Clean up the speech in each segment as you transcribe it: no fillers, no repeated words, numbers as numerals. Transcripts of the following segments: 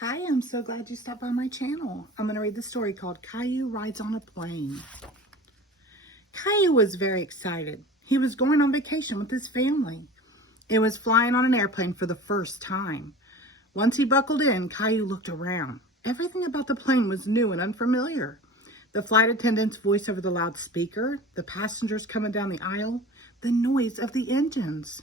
Hi, I'm so glad you stopped by my channel. I'm going to read the story called Caillou Rides on a Plane. Caillou was very excited. He was going on vacation with his family. It was flying on an airplane for the first time. Once he buckled in, Caillou looked around. Everything about the plane was new and unfamiliar. The flight attendant's voice over the loudspeaker, the passengers coming down the aisle, the noise of the engines.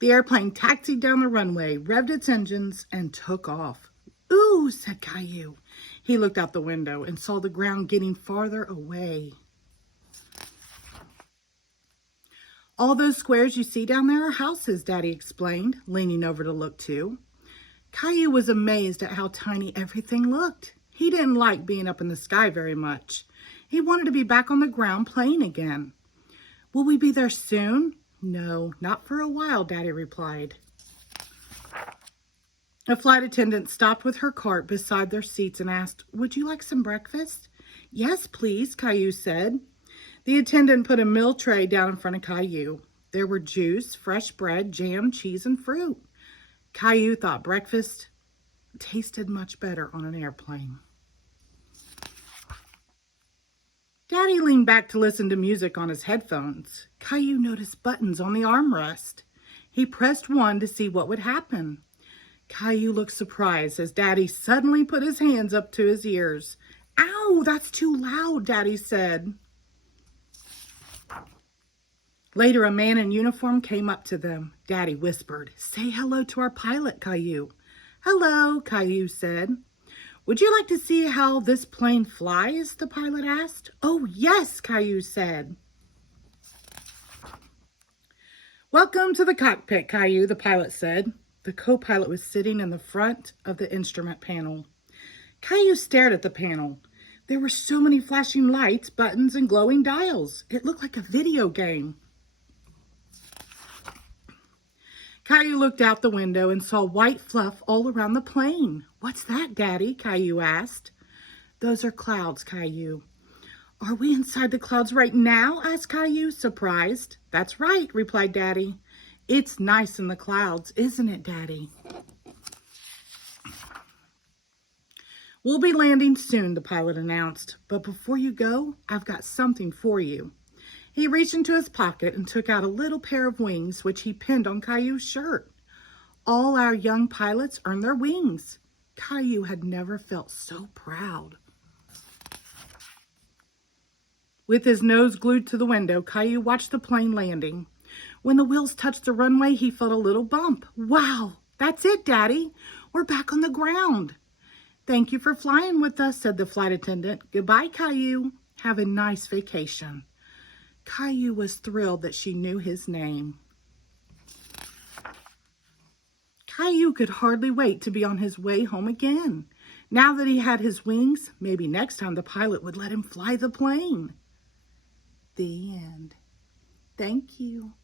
The airplane taxied down the runway, revved its engines, and took off. "Ooh," said Caillou. He looked out the window and saw the ground getting farther away. "All those squares you see down there are houses," Daddy explained, leaning over to look too. Caillou was amazed at how tiny everything looked. He didn't like being up in the sky very much. He wanted to be back on the ground playing again. "Will we be there soon?" "No, not for a while," Daddy replied. A flight attendant stopped with her cart beside their seats and asked, "Would you like some breakfast?" "Yes, please," Caillou said. The attendant put a meal tray down in front of Caillou. There were juice, fresh bread, jam, cheese, and fruit. Caillou thought breakfast tasted much better on an airplane. Daddy leaned back to listen to music on his headphones. Caillou noticed buttons on the armrest. He pressed one to see what would happen. Caillou looked surprised as Daddy suddenly put his hands up to his ears. "Ow, that's too loud," Daddy said. Later, a man in uniform came up to them. Daddy whispered, "Say hello to our pilot, Caillou." "Hello," Caillou said. "Would you like to see how this plane flies?" the pilot asked. "Oh, yes," Caillou said. "Welcome to the cockpit, Caillou," the pilot said. The co-pilot was sitting in the front of the instrument panel. Caillou stared at the panel. There were so many flashing lights, buttons, and glowing dials. It looked like a video game. Caillou looked out the window and saw white fluff all around the plane. "What's that, Daddy?" Caillou asked. "Those are clouds, Caillou." "Are we inside the clouds right now?" asked Caillou, surprised. "That's right," replied Daddy. "It's nice in the clouds, isn't it, Daddy?" "We'll be landing soon," the pilot announced. "But before you go, I've got something for you." He reached into his pocket and took out a little pair of wings, which he pinned on Caillou's shirt. All our young pilots earn their wings. Caillou had never felt so proud. With his nose glued to the window, Caillou watched the plane landing. When the wheels touched the runway, he felt a little bump. "Wow, that's it, Daddy. We're back on the ground." "Thank you for flying with us," said the flight attendant. "Goodbye, Caillou. Have a nice vacation." Caillou was thrilled that she knew his name. Caillou could hardly wait to be on his way home again. Now that he had his wings, maybe next time the pilot would let him fly the plane. The end. Thank you.